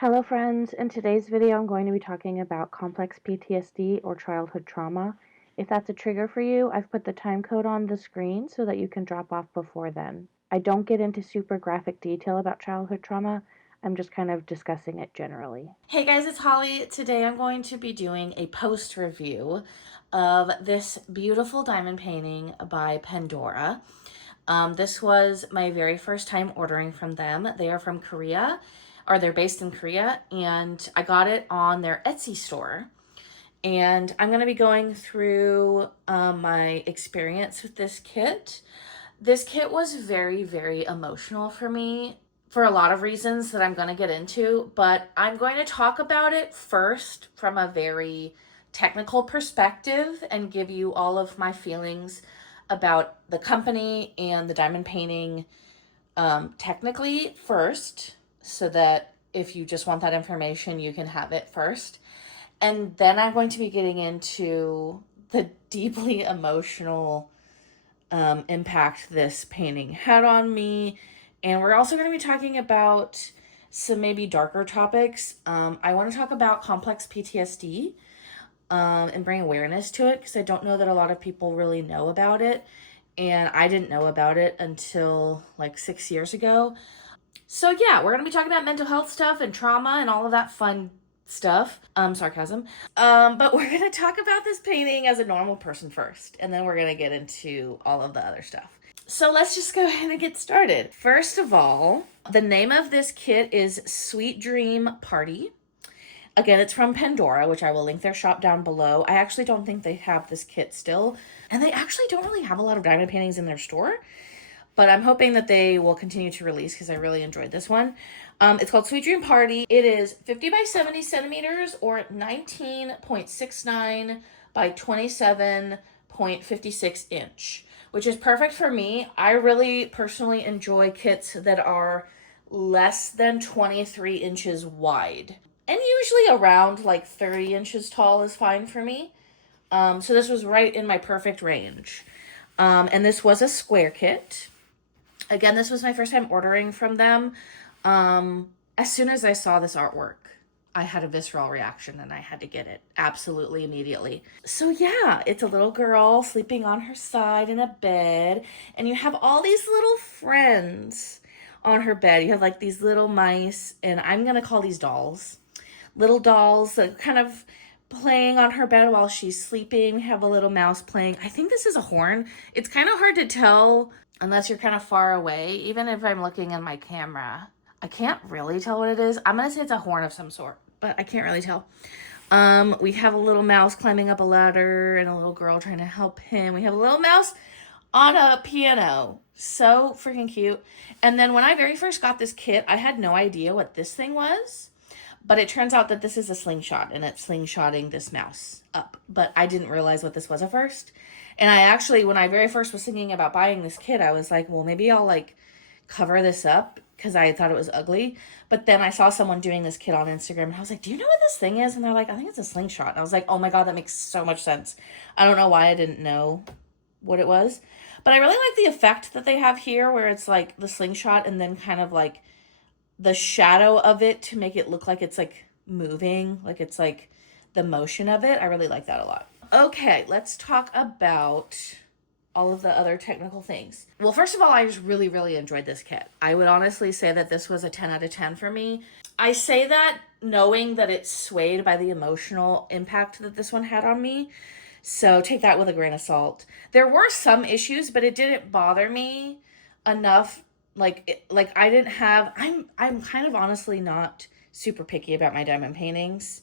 Hello friends, in today's video I'm going to be talking about complex PTSD or childhood trauma. If that's a trigger for you, I've put the time code on the screen so that you can drop off before then. I don't get into super graphic detail about childhood trauma, I'm just kind of discussing it generally. Hey guys, it's Holly. Today I'm going to be doing a post review of this beautiful diamond painting by Pandora. This was my very first time ordering from them. They are from Korea, or they're based in Korea, and I got it on their Etsy store. And I'm going to be going through my experience with this kit. This kit was very, very emotional for me for a lot of reasons that I'm going to get into, but I'm going to talk about it first from a very technical perspective and give you all of my feelings about the company and the diamond painting technically first, so that if you just want that information, you can have it first. And then I'm going to be getting into the deeply emotional impact this painting had on me. And we're also going to be talking about some maybe darker topics. I want to talk about complex PTSD and bring awareness to it, because I don't know that a lot of people really know about it. And I didn't know about it until like 6 years ago. So yeah, we're going to be talking about mental health stuff and trauma and all of that fun stuff. Sarcasm. But we're going to talk about this painting as a normal person first, and then we're going to get into all of the other stuff. So let's just go ahead and get started. First of all, the name of this kit is Sweet Dream Party. Again, it's from Pandora, which I will link their shop down below. I actually don't think they have this kit still, and they actually don't really have a lot of diamond paintings in their store, but I'm hoping that they will continue to release because I really enjoyed this one. It's called Sweet Dream Party. It is 50 by 70 centimeters or 19.69 by 27.56 inch, which is perfect for me. I really personally enjoy kits that are less than 23 inches wide, and usually around like 30 inches tall is fine for me. So this was right in my perfect range. And this was a square kit. Again, this was my first time ordering from them. As soon as I saw this artwork, I had a visceral reaction and I had to get it absolutely immediately. So yeah, it's a little girl sleeping on her side in a bed, and you have all these little friends on her bed. You have like these little mice, and I'm gonna call these dolls. Little dolls that kind of playing on her bed while she's sleeping. We have a little mouse playing. I think this is a horn. It's kind of hard to tell unless you're kind of far away. Even if I'm looking in my camera, I can't really tell what it is. I'm gonna say it's a horn of some sort, but I can't really tell. We have a little mouse climbing up a ladder and a little girl trying to help him. We have a little mouse on a piano. So freaking cute. And then when I very first got this kit, I had no idea what this thing was. But it turns out that this is a slingshot, and it's slingshotting this mouse up. But I didn't realize what this was at first. And I actually, when I very first was thinking about buying this kit, I was like, well, maybe I'll like cover this up because I thought it was ugly. But then I saw someone doing this kit on Instagram, and I was like, do you know what this thing is? And they're like, I think it's a slingshot. And I was like, oh my God, that makes so much sense. I don't know why I didn't know what it was. But I really like the effect that they have here, where it's like the slingshot and then kind of like the shadow of it to make it look like it's like moving, like it's like the motion of it. I really like that a lot. Okay, let's talk about all of the other technical things. Well, first of all, I just really, really enjoyed this kit. I would honestly say that this was a 10 out of 10 for me. I say that knowing that it's swayed by the emotional impact that this one had on me. So take that with a grain of salt. There were some issues, but it didn't bother me enough. Like I didn't have, I'm kind of honestly not super picky about my diamond paintings.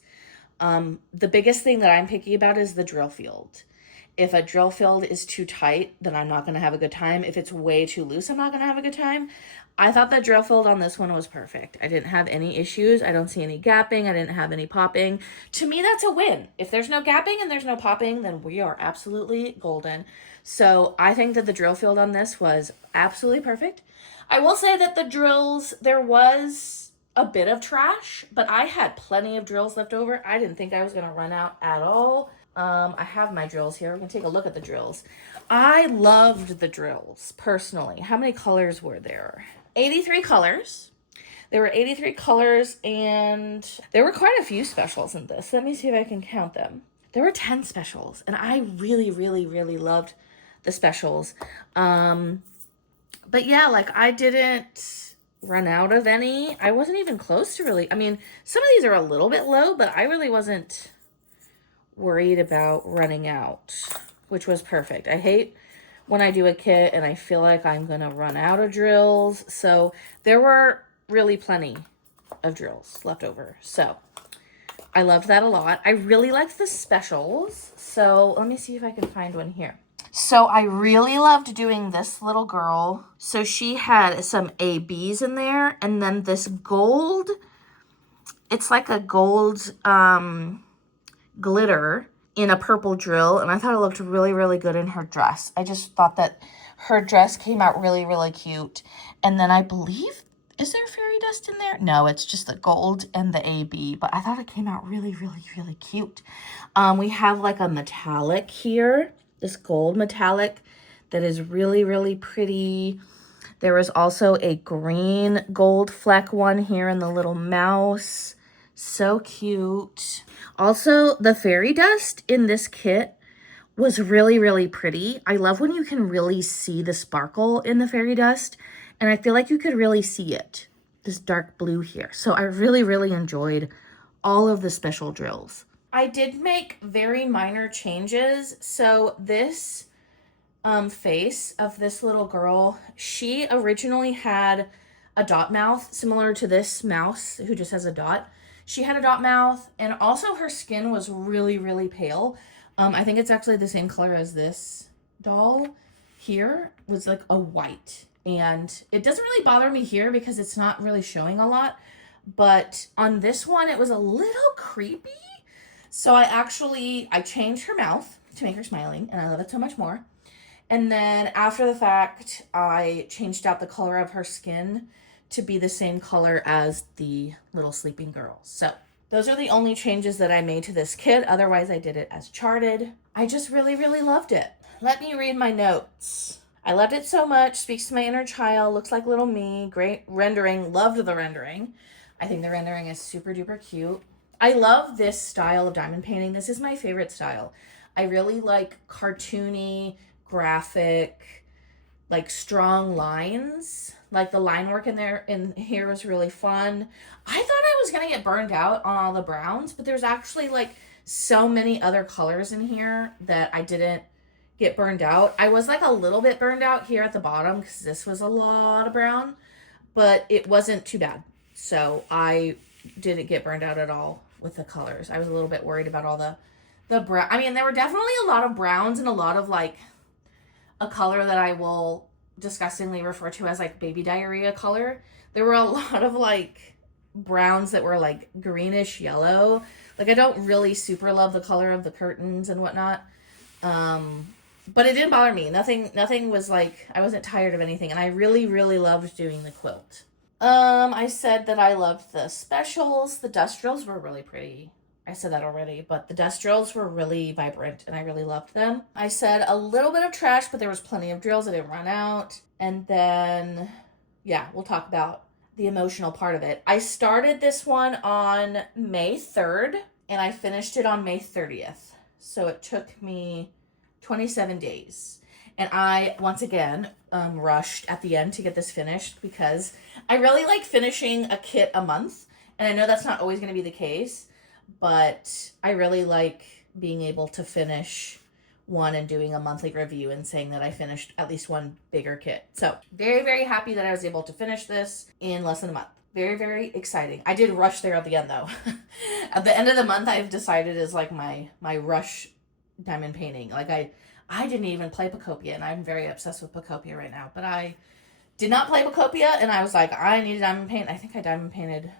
The biggest thing that I'm picky about is the drill field. If a drill field is too tight, then I'm not going to have a good time. If it's way too loose, I'm not going to have a good time. I thought the drill field on this one was perfect. I didn't have any issues. I don't see any gapping. I didn't have any popping. To me, that's a win. If there's no gapping and there's no popping, then we are absolutely golden. So I think that the drill field on this was absolutely perfect. I will say that the drills, there was a bit of trash, but I had plenty of drills left over. I didn't think I was going to run out at all. I have my drills here. We can take a look at the drills. I loved the drills, personally. How many colors were there? 83 colors. There were 83 colors, and there were quite a few specials in this. Let me see if I can count them. There were 10 specials, and I really, really, really loved the specials. But yeah, like I didn't run out of any. I wasn't even close to really. I mean, some of these are a little bit low, but I really wasn't worried about running out, which was perfect. I hate when I do a kit and I feel like I'm gonna run out of drills. So there were really plenty of drills left over. So I loved that a lot. I really liked the specials. So let me see if I can find one here. So I really loved doing this little girl. So she had some ABs in there, and then this gold, it's like a gold glitter in a purple drill, and I thought it looked really, really good in her dress. I just thought that her dress came out really, really cute. And then I believe, is there fairy dust in there? No, it's just the gold and the AB, but I thought it came out really, really, really cute. We have like a metallic here, this gold metallic that is really, really pretty. There is also a green gold fleck one here in the little mouse. So cute. Also, the fairy dust in this kit was really, really pretty. I love when you can really see the sparkle in the fairy dust, and I feel like you could really see it, this dark blue here. So I really, really enjoyed all of the special drills. I did make very minor changes. So this face of this little girl, she originally had a dot mouth similar to this mouse who just has a dot. She had a dot mouth, and also her skin was really, really pale. I think it's actually the same color as this doll here, was like a white. And it doesn't really bother me here because it's not really showing a lot. But on this one, it was a little creepy. So I changed her mouth to make her smiling, and I love it so much more. And then after the fact, I changed out the color of her skin to be the same color as the little sleeping girl. So those are the only changes that I made to this kit. Otherwise, I did it as charted. I just really, really loved it. Let me read my notes. I loved it so much. Speaks to my inner child. Looks like little me. Great rendering. Loved the rendering. I think the rendering is super duper cute. I love this style of diamond painting. This is my favorite style. I really like cartoony, graphic, like strong lines. Like the line work in here was really fun. I thought I was gonna get burned out on all the browns, but there's actually like so many other colors in here that I didn't get burned out. I was like a little bit burned out here at the bottom because this was a lot of brown, but it wasn't too bad. So I didn't get burned out at all with the colors. I was a little bit worried about all the brown. I mean, there were definitely a lot of browns and a lot of like a color that I will disgustingly refer to as like baby diarrhea color. There were a lot of like browns that were like greenish yellow. Like I don't really super love the color of the curtains and whatnot. But it didn't bother me. Nothing was like, I wasn't tired of anything. And I really, really loved doing the quilt. I said that I loved the specials. The dust drills were really pretty. I said that already, but the dust drills were really vibrant and I really loved them. I said a little bit of trash, but there was plenty of drills. I didn't run out. And then, yeah, we'll talk about the emotional part of it. I started this one on May 3rd and I finished it on May 30th. So it took me 27 days. And I, once again, rushed at the end to get this finished because I really like finishing a kit a month. And I know that's not always going to be the case, but I really like being able to finish one and doing a monthly review and saying that I finished at least one bigger kit. So very, very happy that I was able to finish this in less than a month. Very, very exciting. I did rush there at the end though. At the end of the month, I've decided is like my rush diamond painting. Like I didn't even play Pacopia, and I'm very obsessed with Pacopia right now, but I did not play Pacopia, and I was like, I need a diamond paint. I think I diamond painted,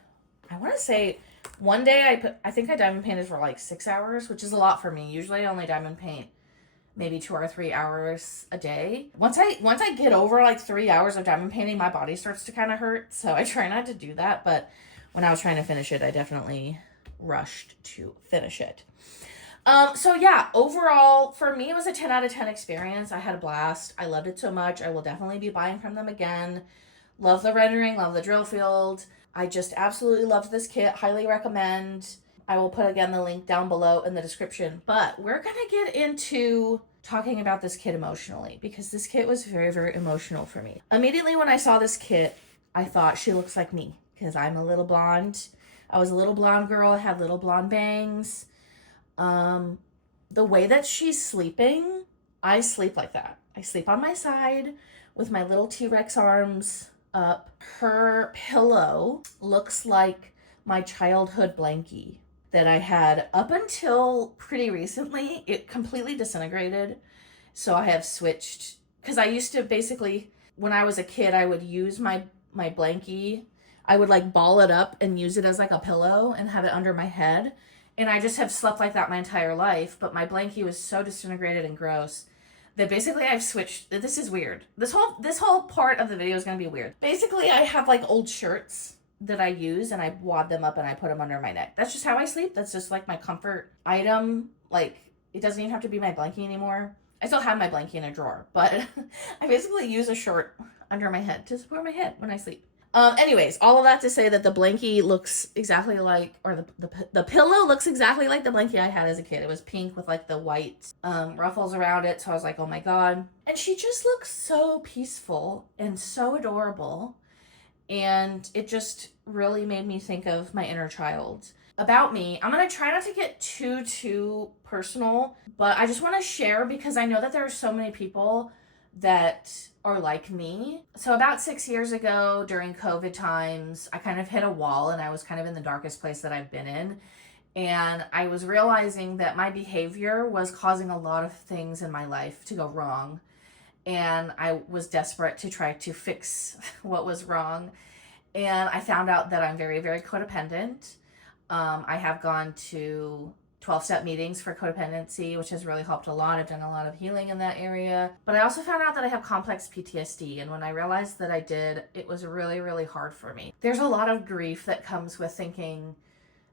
I want to say one day I think I diamond painted for like 6 hours, which is a lot for me. Usually I only diamond paint maybe 2 or 3 hours a day. Once I get over like 3 hours of diamond painting, my body starts to kind of hurt, so I try not to do that, but when I was trying to finish it, I definitely rushed to finish it. So yeah, overall, for me, it was a 10 out of 10 experience. I had a blast. I loved it so much. I will definitely be buying from them again. Love the rendering, love the drill field. I just absolutely loved this kit. Highly recommend. I will put again the link down below in the description. But we're going to get into talking about this kit emotionally because this kit was very, very emotional for me. Immediately when I saw this kit, I thought she looks like me because I'm a little blonde. I was a little blonde girl. I had little blonde bangs. The way that she's sleeping, I sleep like that. I sleep on my side with my little T-Rex arms up. Her pillow looks like my childhood blankie that I had up until pretty recently. It completely disintegrated. So I have switched because I used to basically, when I was a kid, I would use my blankie. I would like ball it up and use it as like a pillow and have it under my head. And I just have slept like that my entire life. But my blankie was so disintegrated and gross that basically I've switched. This is weird. This whole part of the video is gonna be weird. Basically, I have like old shirts that I use and I wad them up and I put them under my neck. That's just how I sleep. That's just like my comfort item. Like it doesn't even have to be my blankie anymore. I still have my blankie in a drawer, but I basically use a shirt under my head to support my head when I sleep. Anyways, all of that to say that the blankie looks exactly like, or the pillow looks exactly like the blankie I had as a kid. It was pink with like the white ruffles around it. So I was like, oh my God. And she just looks so peaceful and so adorable. And it just really made me think of my inner child. About me, I'm going to try not to get too personal, but I just want to share because I know that there are so many people that are like me. So about 6 years ago during COVID times, I kind of hit a wall and I was kind of in the darkest place that I've been in. And I was realizing that my behavior was causing a lot of things in my life to go wrong. And I was desperate to try to fix what was wrong. And I found out that I'm very, very codependent. I have gone to 12-step meetings for codependency, which has really helped a lot. I've done a lot of healing in that area. But I also found out that I have complex PTSD. And when I realized that I did, it was really, really hard for me. There's a lot of grief that comes with thinking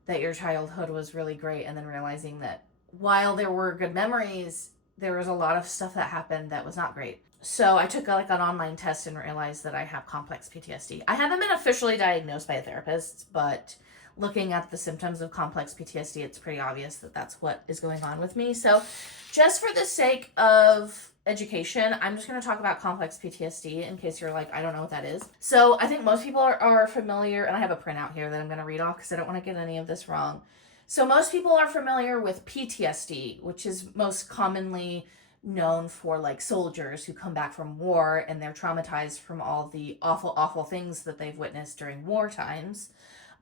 that your childhood was really great and then realizing that while there were good memories, there was a lot of stuff that happened that was not great. So I took like an online test and realized that I have complex PTSD. I haven't been officially diagnosed by a therapist, but looking at the symptoms of complex PTSD, it's pretty obvious that that's what is going on with me. So just for the sake of education, I'm just going to talk about complex PTSD in case you're like, I don't know what that is. So I think most people are familiar, and I have a printout here that I'm going to read off because I don't want to get any of this wrong. So most people are familiar with PTSD, which is most commonly known for like soldiers who come back from war and they're traumatized from all the awful things that they've witnessed during war times.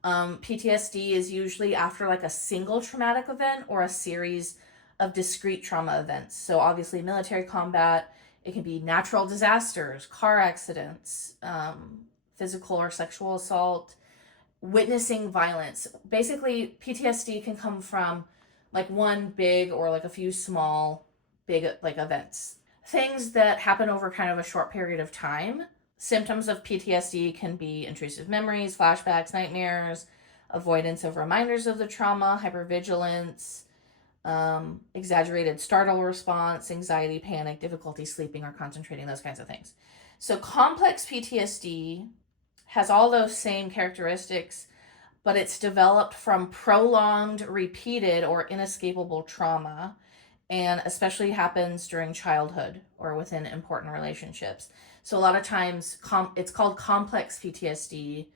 PTSD is usually after like a single traumatic event or a series of discrete trauma events. So obviously military combat, it can be natural disasters, car accidents, physical or sexual assault, witnessing violence. Basically, PTSD can come from like one big or like a few small big like events. Things that happen over kind of a short period of time. Symptoms of PTSD can be intrusive memories, flashbacks, nightmares, avoidance of reminders of the trauma, hypervigilance, exaggerated startle response, anxiety, panic, difficulty sleeping or concentrating, those kinds of things. So complex PTSD has all those same characteristics, but it's developed from prolonged, repeated, or inescapable trauma, and especially happens during childhood or within important relationships. So a lot of times it's called complex PTSD,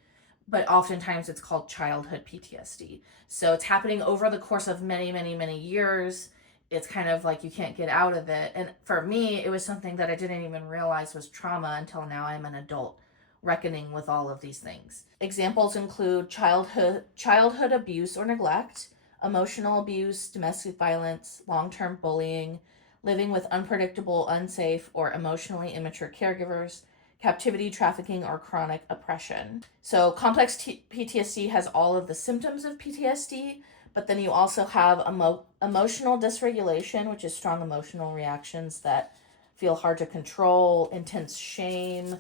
but oftentimes it's called childhood PTSD. So it's happening over the course of many years. It's kind of like you can't get out of it. And for me, it was something that I didn't even realize was trauma until now I'm an adult reckoning with all of these things. Examples include childhood abuse or neglect, emotional abuse, domestic violence, long-term bullying, living with unpredictable, unsafe, or emotionally immature caregivers, captivity, trafficking, or chronic oppression. So complex PTSD has all of the symptoms of PTSD, but then you also have emotional dysregulation, which is strong emotional reactions that feel hard to control, intense shame,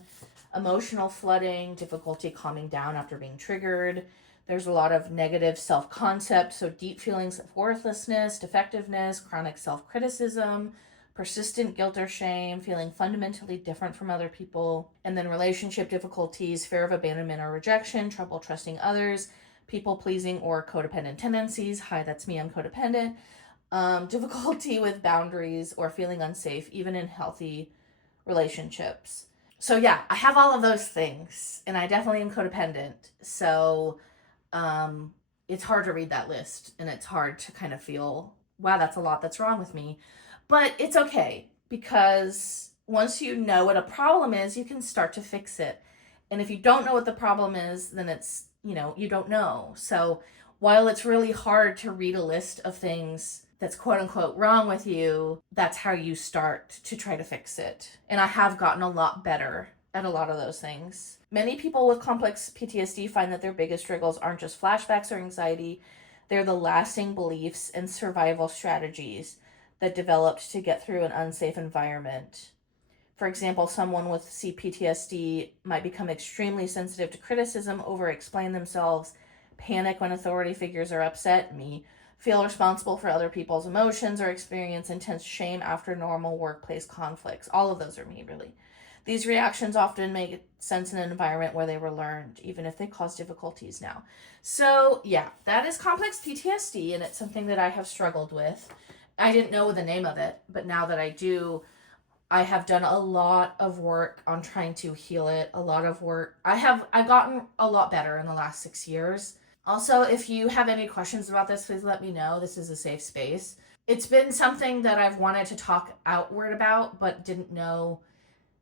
emotional flooding, difficulty calming down after being triggered. There's a lot of negative self-concept, so deep feelings of worthlessness, defectiveness, chronic self-criticism, persistent guilt or shame, feeling fundamentally different from other people, and then relationship difficulties, fear of abandonment or rejection, trouble trusting others, people pleasing or codependent tendencies. Hi, that's me, I'm codependent. Difficulty with boundaries or feeling unsafe, even in healthy relationships. So, yeah, I have all of those things, and I definitely am codependent. So, um, it's hard to read that list, and it's hard to kind of feel, wow, that's a lot that's wrong with me. But it's okay, because once you know what a problem is, you can start to fix it. And if you don't know what the problem is, then it's, you don't know. So while it's really hard to read a list of things that's quote unquote wrong with you, that's how you start to try to fix it. And I have gotten a lot better at a lot of those things. Many people with complex PTSD find that their biggest struggles aren't just flashbacks or anxiety, they're the lasting beliefs and survival strategies that developed to get through an unsafe environment. For example, someone with CPTSD might become extremely sensitive to criticism, over explain themselves, panic when authority figures are upset, me, feel responsible for other people's emotions, or experience intense shame after normal workplace conflicts. All of those are me, really. These reactions often make sense in an environment where they were learned, even if they cause difficulties now. So, yeah, that is complex PTSD, and it's something that I have struggled with. I didn't know the name of it, but now that I do, I have done a lot of work on trying to heal it. A lot of work. I've gotten a lot better in the last 6 years. Also, if you have any questions about this, please let me know. This is a safe space. It's been something that I've wanted to talk outward about, but didn't know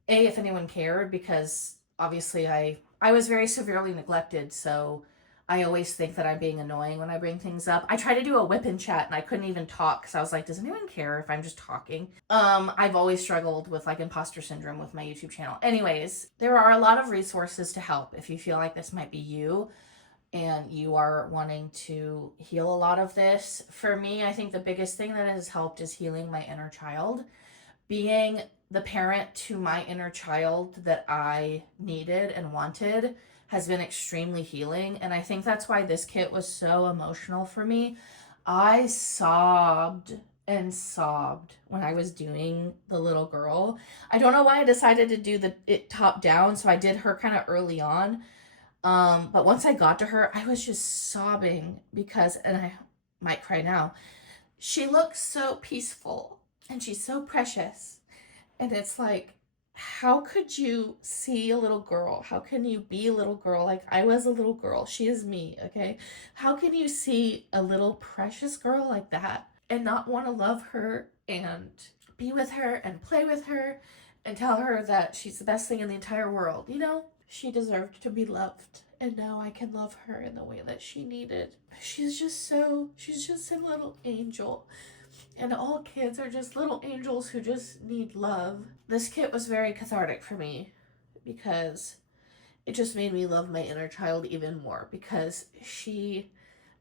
if anyone cared, because obviously I was very severely neglected, so I always think that I'm being annoying when I bring things up. I tried to do a whip and chat and I couldn't even talk because I was like, does anyone care if I'm just talking? I've always struggled with like imposter syndrome with my YouTube channel. Anyways, there are a lot of resources to help if you feel like this might be you and you are wanting to heal a lot of this. For me, I think the biggest thing that has helped is healing my inner child. Being the parent to my inner child that I needed and wanted has been extremely healing. And I think that's why this kit was so emotional for me. I sobbed and sobbed when I was doing the little girl. I don't know why I decided to do it top down, so I did her kind of early on. But once I got to her, I was just sobbing because, and I might cry now, she looks so peaceful and she's so precious. And it's like, how could you see a little girl? How can you be a little girl? Like, I was a little girl. She is me, okay? How can you see a little precious girl like that and not want to love her and be with her and play with her and tell her that she's the best thing in the entire world? She deserved to be loved. And now I can love her in the way that she needed. She's just a little angel. And all kids are just little angels who just need love. This kit was very cathartic for me because it just made me love my inner child even more, because she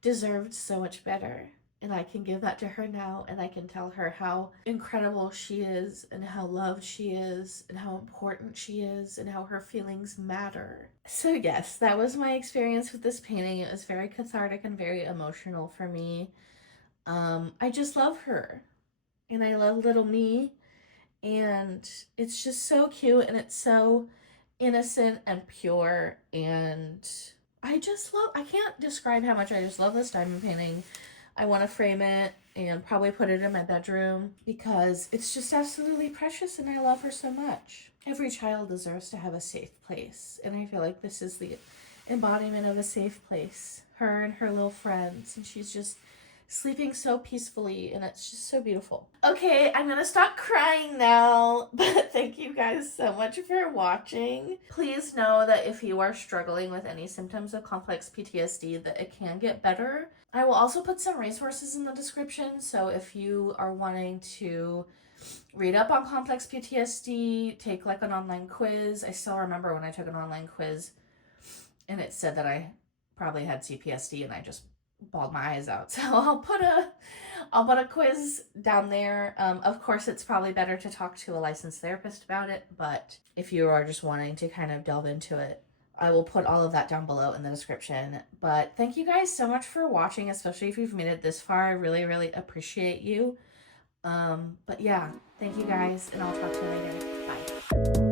deserved so much better. And I can give that to her now, and I can tell her how incredible she is, and how loved she is, and how important she is, and how her feelings matter. So, yes, that was my experience with this painting. It was very cathartic and very emotional for me. I just love her, and I love little me, and it's just so cute, and it's so innocent and pure, and I can't describe how much I just love this diamond painting. I want to frame it and probably put it in my bedroom because it's just absolutely precious, and I love her so much. Every child deserves to have a safe place, and I feel like this is the embodiment of a safe place. Her and her little friends, and she's just sleeping so peacefully, and it's just so beautiful. Okay, I'm gonna stop crying now, but thank you guys so much for watching. Please know that if you are struggling with any symptoms of complex PTSD, that it can get better. I will also put some resources in the description, so if you are wanting to read up on complex PTSD, take like an online quiz. I still remember when I took an online quiz and it said that I probably had CPTSD, and I just bawled my eyes out. So I'll put a quiz down there. Of course, it's probably better to talk to a licensed therapist about it, but if you are just wanting to kind of delve into it, I will put all of that down below in the description. But thank you guys so much for watching, especially if you've made it this far. I really, really appreciate you. But yeah, thank you guys, and I'll talk to you later. Bye.